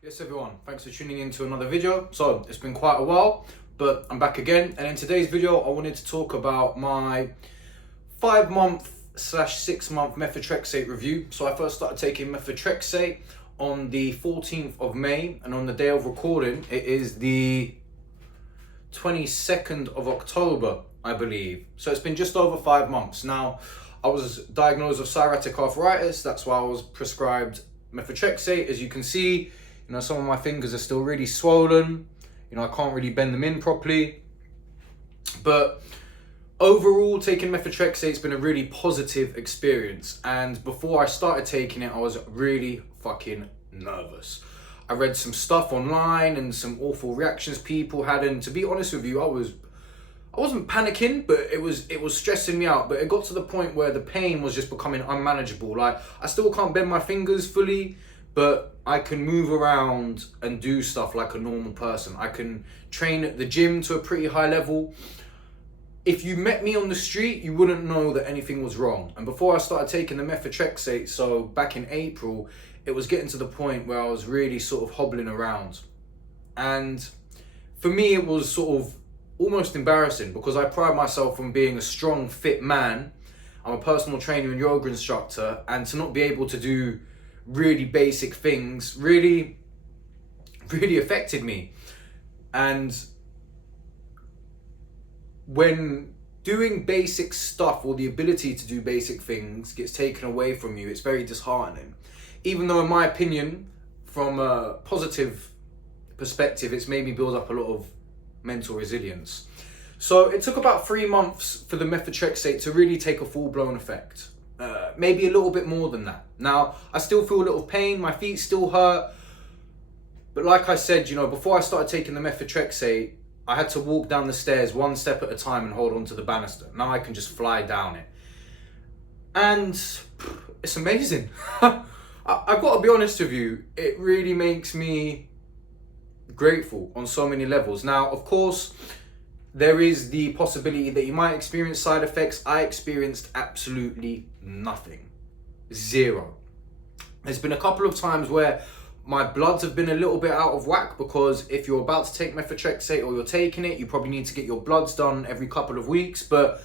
Yes everyone, thanks for tuning in to another video. So it's been quite a while, but I'm back again, and in today's video I wanted to talk about my 5-month/6-month methotrexate review. So I first started taking methotrexate on the 14th of May, and on the day of recording it is the 22nd of October, I believe. So it's been just over 5 months. Now, I was diagnosed with psoriatic arthritis. That's why I was prescribed methotrexate. As you can see, some of my fingers are still really swollen. I can't really bend them in properly. But overall, taking methotrexate's been a really positive experience. And before I started taking it, I was really fucking nervous. I read some stuff online and some awful reactions people had, and to be honest with you, I wasn't panicking, but it was stressing me out. But it got to the point where the pain was just becoming unmanageable. Like, I still can't bend my fingers fully, but I can move around and do stuff like a normal person. I can train at the gym to a pretty high level. If you met me on the street, you wouldn't know that anything was wrong. And before I started taking the methotrexate, so back in April, it was getting to the point where I was really sort of hobbling around. And for me, it was sort of almost embarrassing, because I pride myself on being a strong, fit man. I'm a personal trainer and yoga instructor, and to not be able to do really basic things really affected me. And when doing basic stuff, or the ability to do basic things, gets taken away from you, it's very disheartening. Even though, in my opinion, from a positive perspective, it's made me build up a lot of mental resilience. So it took about 3 months for the methotrexate to really take a full-blown effect. Maybe a little bit more than that. Now, I still feel a little pain, my feet still hurt. But like I said, before I started taking the methotrexate, I had to walk down the stairs one step at a time and hold on to the banister. Now I can just fly down it. And it's amazing. I've got to be honest with you, it really makes me grateful on so many levels. Now, of course, there is the possibility that you might experience side effects. I experienced absolutely nothing. Zero. There's been a couple of times where my bloods have been a little bit out of whack, because if you're about to take methotrexate or you're taking it, you probably need to get your bloods done every couple of weeks. But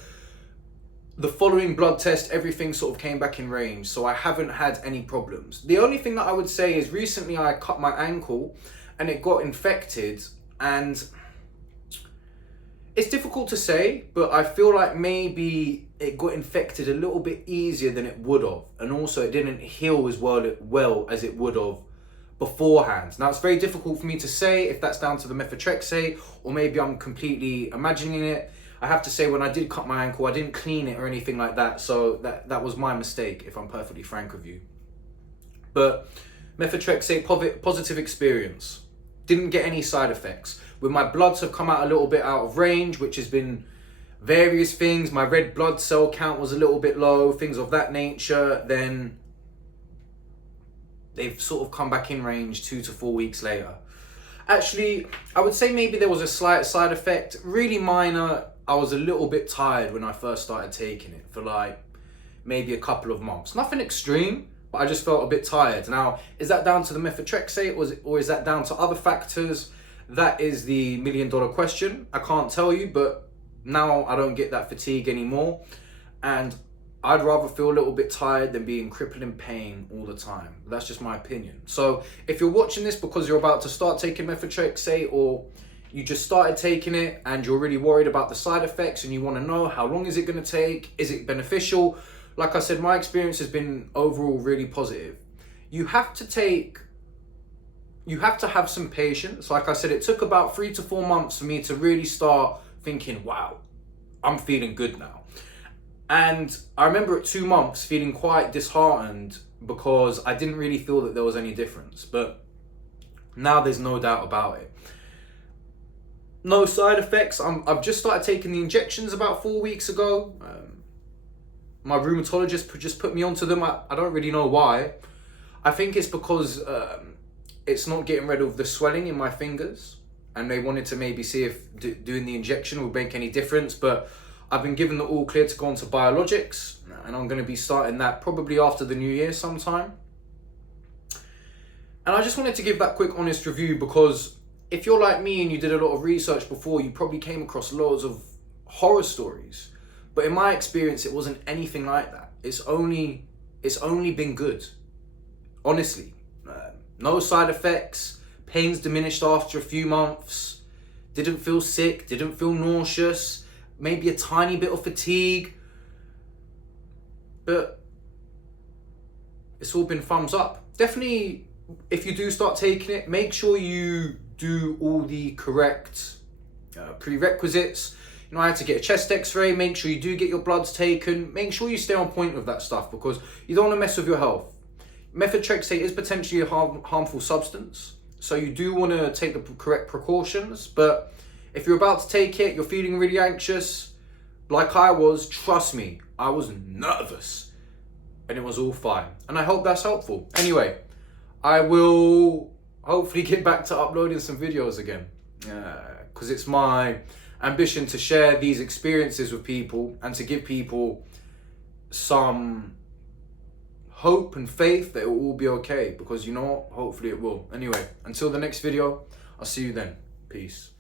the following blood test, everything sort of came back in range, so I haven't had any problems. The only thing that I would say is recently I cut my ankle and it got infected, and it's difficult to say, but I feel like maybe it got infected a little bit easier than it would have, and also it didn't heal as well as it would have beforehand. Now, it's very difficult for me to say if that's down to the methotrexate, or maybe I'm completely imagining it. I have to say, when I did cut my ankle, I didn't clean it or anything like that, so that was my mistake, if I'm perfectly frank with you. But methotrexate, positive experience. Didn't get any side effects. When my bloods have come out a little bit out of range, which has been various things, my red blood cell count was a little bit low, things of that nature, then they've sort of come back in range 2 to 4 weeks later. Actually, I would say maybe there was a slight side effect, really minor. I was a little bit tired when I first started taking it for like maybe a couple of months. Nothing extreme, but I just felt a bit tired. Now, is that down to the methotrexate, or is that down to other factors? That is the million-dollar question. I can't tell you, but now I don't get that fatigue anymore. And I'd rather feel a little bit tired than be in crippling pain all the time. That's just my opinion. So if you're watching this because you're about to start taking methotrexate, or you just started taking it and you're really worried about the side effects and you want to know how long is it going to take, is it beneficial? Like I said, my experience has been overall really positive. You have to have some patience. Like I said, it took about 3 to 4 months for me to really start thinking, wow, I'm feeling good now. And I remember at 2 months feeling quite disheartened, because I didn't really feel that there was any difference. But now there's no doubt about it. No side effects. I've just started taking the injections about 4 weeks ago. My rheumatologist just put me onto them. I don't really know why. I think it's because it's not getting rid of the swelling in my fingers, and they wanted to maybe see if doing the injection would make any difference. But I've been given the all clear to go on to biologics, and I'm going to be starting that probably after the new year sometime. And I just wanted to give that quick honest review, because if you're like me and you did a lot of research before, you probably came across loads of horror stories. But in my experience, it wasn't anything like that. It's only been good. Honestly. No side effects, pains diminished after a few months, didn't feel sick, didn't feel nauseous, maybe a tiny bit of fatigue. But it's all been thumbs up. Definitely, if you do start taking it, make sure you do all the correct prerequisites. You know, I had to get a chest x-ray, make sure you do get your bloods taken, make sure you stay on point with that stuff, because you don't want to mess with your health. Methotrexate is potentially a harmful substance, so you do want to take the correct precautions. But if you're about to take it, you're feeling really anxious, like I was, trust me, I was nervous, and it was all fine. And I hope that's helpful. Anyway, I will hopefully get back to uploading some videos again, because it's my ambition to share these experiences with people and to give people some hope and faith that it will all be okay, because you know what, hopefully it will. Anyway, until the next video, I'll see you then. Peace.